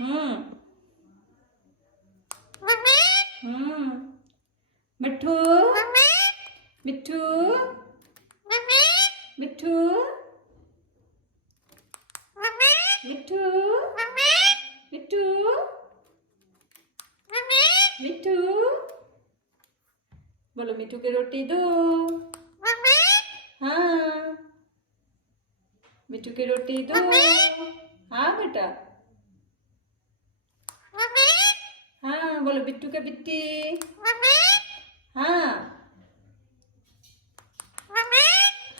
हम्म मिट्ठू मिट्ठू मिट्ठू मिट्ठू मिट्ठू मिट्ठू बोलो मिट्ठू की रोटी दो। हाँ मिट्ठू की रोटी दो। हाँ बेटा। हाँ बोलो बिट्टू के बिट्टी। हाँ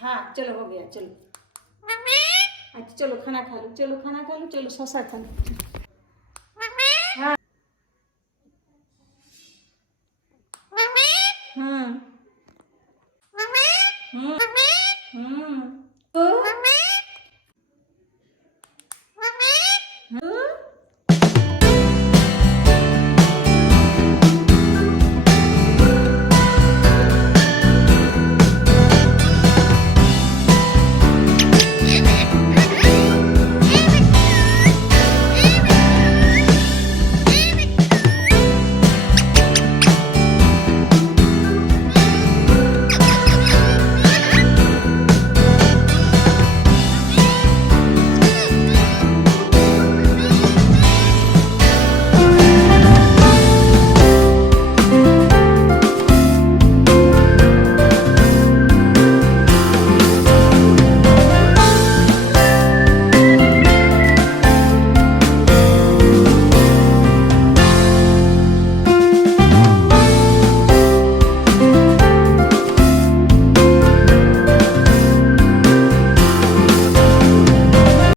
हाँ चलो हो गया चलो। अच्छा चलो खाना खा लो, चलो खाना खा लो, चलो शशा खा लो।